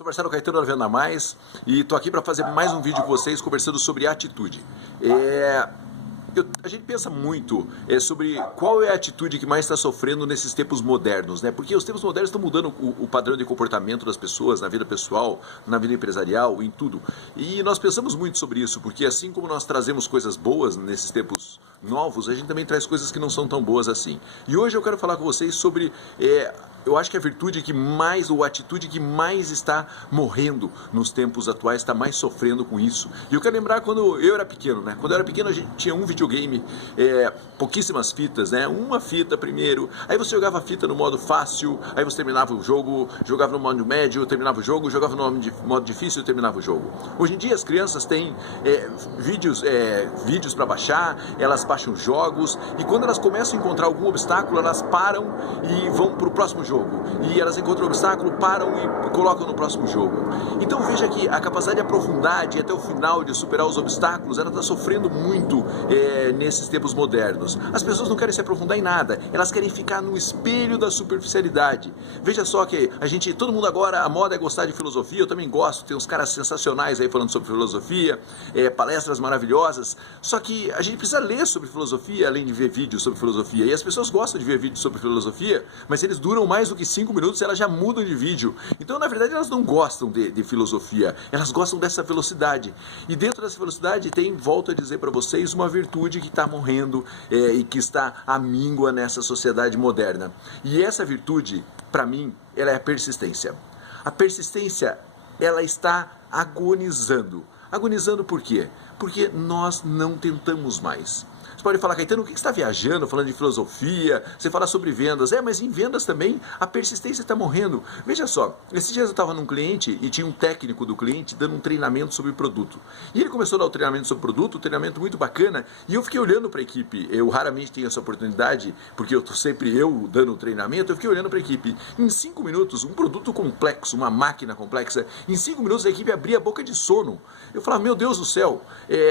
Sou Marcelo Caetano da Venda Mais e estou aqui para fazer mais um vídeo com vocês conversando sobre atitude. A gente pensa muito sobre qual é a atitude que mais está sofrendo nesses tempos modernos, né? Porque os tempos modernos estão mudando o padrão de comportamento das pessoas na vida pessoal, na vida empresarial, em tudo. E nós pensamos muito sobre isso, porque assim como nós trazemos coisas boas nesses tempos novos, a gente também traz coisas que não são tão boas assim. E hoje eu quero falar com vocês sobre eu acho que a virtude que mais, ou a atitude que mais está morrendo nos tempos atuais, está mais sofrendo com isso. E eu quero lembrar quando eu era pequeno, né? Quando eu era pequeno a gente tinha um videogame, pouquíssimas fitas, né? Uma fita primeiro, aí você jogava a fita no modo fácil, aí você terminava o jogo, jogava no modo médio, terminava o jogo, jogava no modo difícil, terminava o jogo. Hoje em dia as crianças têm vídeos para baixar, elas baixam jogos, e quando elas começam a encontrar algum obstáculo, elas param e vão para o próximo jogo. E elas encontram um obstáculo, param e colocam no próximo jogo. Então veja que a capacidade de aprofundar, de ir até o final, de superar os obstáculos, ela está sofrendo muito nesses tempos modernos. As pessoas não querem se aprofundar em nada, elas querem ficar no espelho da superficialidade. Veja só que todo mundo agora, a moda é gostar de filosofia, eu também gosto, tem uns caras sensacionais aí falando sobre filosofia, palestras maravilhosas, só que a gente precisa ler sobre filosofia, além de ver vídeos sobre filosofia, e as pessoas gostam de ver vídeos sobre filosofia, mas eles duram mais do que 5 minutos, elas já mudam de vídeo. Então, na verdade, elas não gostam de filosofia, elas gostam dessa velocidade. E dentro dessa velocidade tem, volto a dizer para vocês, uma virtude que está morrendo e que está à míngua nessa sociedade moderna. E essa virtude, para mim, ela é a persistência. A persistência, ela está agonizando. Agonizando por quê? Porque nós não tentamos mais. Você pode falar, Caetano, o que você está viajando, falando de filosofia, você fala sobre vendas. Mas em vendas também a persistência está morrendo. Veja só, esses dias eu estava num cliente e tinha um técnico do cliente dando um treinamento sobre produto. E ele começou a dar o treinamento sobre produto, um treinamento muito bacana, e eu fiquei olhando para a equipe. Eu raramente tenho essa oportunidade, porque eu estou sempre dando o treinamento, eu fiquei olhando para a equipe. Em 5 minutos, um produto complexo, uma máquina complexa, em 5 minutos a equipe abria a boca de sono. Eu falava, meu Deus do céu,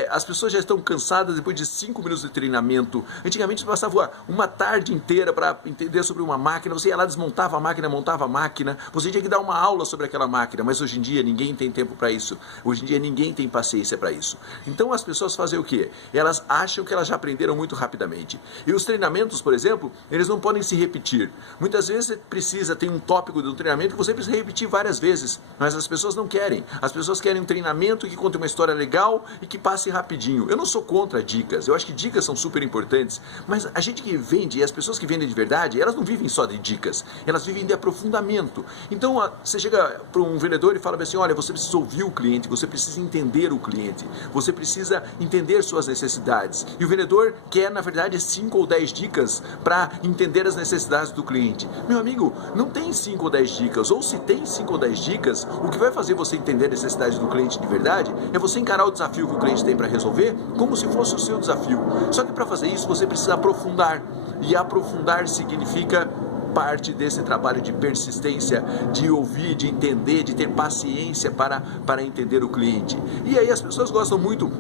as pessoas já estão cansadas depois de 5 minutos de treinamento. Antigamente você passava uma tarde inteira para entender sobre uma máquina, você ia lá, desmontava a máquina, montava a máquina, você tinha que dar uma aula sobre aquela máquina, mas hoje em dia ninguém tem tempo para isso, hoje em dia ninguém tem paciência para isso. Então as pessoas fazem o quê? Elas acham que elas já aprenderam muito rapidamente. E os treinamentos, por exemplo, eles não podem se repetir. Muitas vezes você tem um tópico do treinamento que você precisa repetir várias vezes, mas as pessoas não querem. As pessoas querem um treinamento que conte uma história legal e que passe rapidinho. Eu não sou contra dicas, eu acho que dicas são super importantes, mas a gente que vende, as pessoas que vendem de verdade, elas não vivem só de dicas, elas vivem de aprofundamento. Então você chega para um vendedor e fala assim, olha, você precisa ouvir o cliente, você precisa entender o cliente, você precisa entender suas necessidades. E o vendedor quer, na verdade, 5 ou 10 dicas para entender as necessidades do cliente. Meu amigo, não tem 5 ou 10 dicas, ou se tem 5 ou 10 dicas, o que vai fazer você entender a necessidade do cliente de verdade é você encarar o desafio que o cliente tem para resolver como se fosse o seu desafio. Só que para fazer isso você precisa aprofundar, e aprofundar significa parte desse trabalho de persistência, de ouvir, de entender, de ter paciência para entender o cliente. E aí as pessoas gostam muito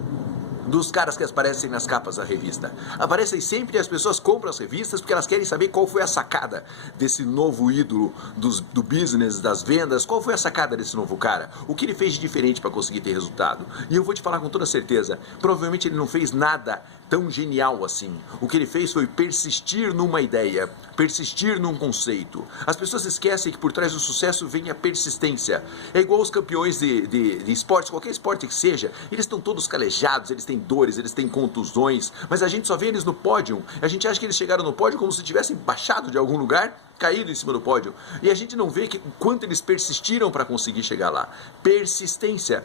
dos caras que aparecem nas capas da revista. Aparecem sempre e as pessoas compram as revistas porque elas querem saber qual foi a sacada desse novo ídolo do business, das vendas, qual foi a sacada desse novo cara, o que ele fez de diferente para conseguir ter resultado. E eu vou te falar com toda certeza, provavelmente ele não fez nada tão genial assim. O que ele fez foi persistir numa ideia, persistir num conceito. As pessoas esquecem que por trás do sucesso vem a persistência. É igual os campeões de esportes, qualquer esporte que seja, eles estão todos calejados, eles têm dores, eles têm contusões, mas a gente só vê eles no pódio. A gente acha que eles chegaram no pódio como se tivessem baixado de algum lugar, caído em cima do pódio, e a gente não vê o quanto eles persistiram para conseguir chegar lá. Persistência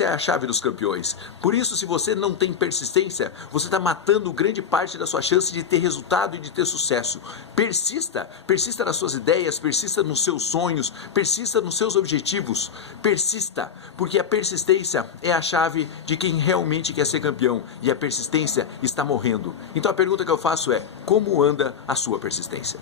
é a chave dos campeões. Por isso, se você não tem persistência, você está matando grande parte da sua chance de ter resultado e de ter sucesso. Persista nas suas ideias, persista nos seus sonhos, persista nos seus objetivos, persista, porque a persistência é a chave de quem realmente quer ser campeão, e a persistência está morrendo. Então a pergunta que eu faço é, como anda a sua persistência?